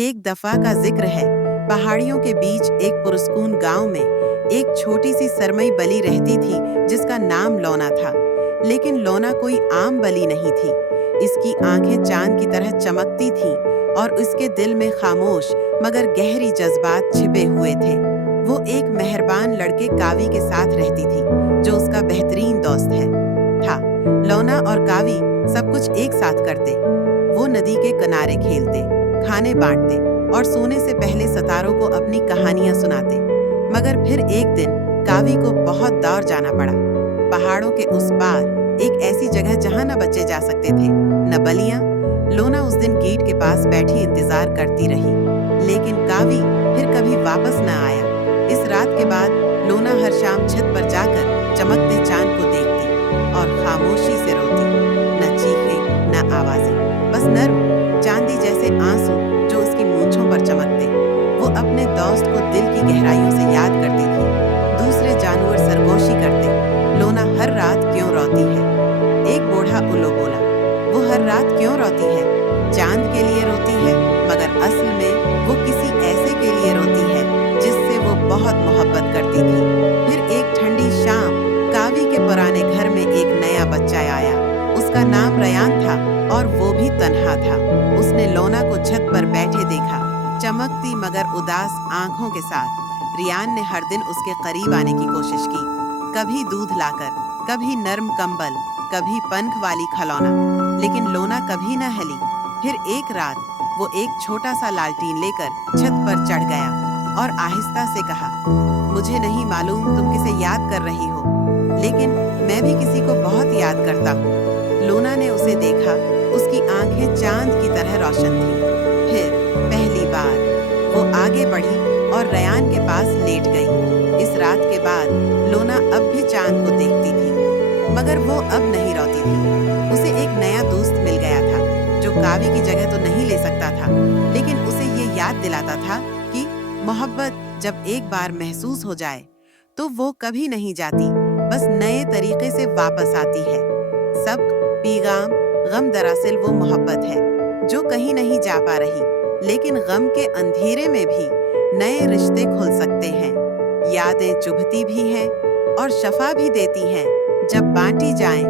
एक दफा का जिक्र है, पहाड़ियों के बीच एक पुरस्कून गांव में एक छोटी सी सरमई बली रहती थी जिसका नाम लोना था। लेकिन लोना कोई आम बली नहीं थी। इसकी आंखें चांद की तरह चमकती थीं और उसके दिल में खामोश मगर गहरी जज्बात छिपे हुए थे। वो एक मेहरबान लड़के कावी के साथ रहती थी जो उसका बेहतरीन दोस्त था। लोना और कावी सब कुछ एक साथ करते। वो नदी के किनारे खेलते, खाने बांटते और सोने से पहले सितारों को अपनी कहानियां सुनाते। मगर फिर एक दिन कावी को बहुत दूर जाना पड़ा, पहाड़ों के उस पार, एक ऐसी जगह जहां न बच्चे जा सकते थे न बलियां। लोना उस दिन गेट के पास बैठी इंतजार करती रही, लेकिन कावी फिर कभी वापस न आया। इस रात के बाद लोना हर शाम छत पर जाकर चमकते चांद को देखती और खामोशी से रोती। न चीखें न आवाजें, बस नर्म चांदी जैसे आंसू जो उसकी मूंछों पर चमकते। वो अपने दोस्त को दिल की गहराइयों से याद करती थी। दूसरे जानवर सरगोशी करते, लोना हर रात क्यों रोती है? एक बूढ़ा उल्लू बोला, वो हर रात क्यों रोती है? चांद के लिए रोती है, मगर असल में वो किसी ऐसे के लिए रोती है जिससे वो बहुत मोहब्बत करती थी। फिर एक ठंडी शाम कावी के पुराने घर में एक नया बच्चा आया। उसका नाम रयान था और वो भी तन्हा था। उसने लोना को छत पर बैठे देखा, चमकती मगर उदास आंखों के साथ। रियान ने हर दिन उसके करीब आने की कोशिश की, कभी दूध लाकर, कभी नर्म कंबल, कभी पंख वाली खलौना, लेकिन लोना कभी न हिली। फिर एक रात वो एक छोटा सा लालटीन लेकर छत पर चढ़ गया और आहिस्ता से कहा, मुझे नहीं मालूम तुम किसे याद कर रही हो, लेकिन मैं भी किसी को बहुत याद करता हूँ। लोना ने उसे देखा, उसकी आंखें चांद की तरह रोशन थीं। फिर पहली बार वो आगे बढ़ी और रयान के पास लेट गई। इस रात के बाद लोना अब भी चांद को देखती थी, मगर वो अब नहीं रोती थी। उसे एक नया दोस्त मिल गया था जो कावी की जगह तो नहीं ले सकता था, लेकिन उसे ये याद दिलाता था कि मोहब्बत जब एक बार महसूस हो जाए तो वो कभी नहीं जाती, बस नए तरीके से वापस आती है। सब पैगाम गम दरअसल वो मोहब्बत है जो कहीं नहीं जा पा रही, लेकिन गम के अंधेरे में भी नए रिश्ते खुल सकते हैं। यादें चुभती भी हैं और शफा भी देती हैं जब बांटी जाएं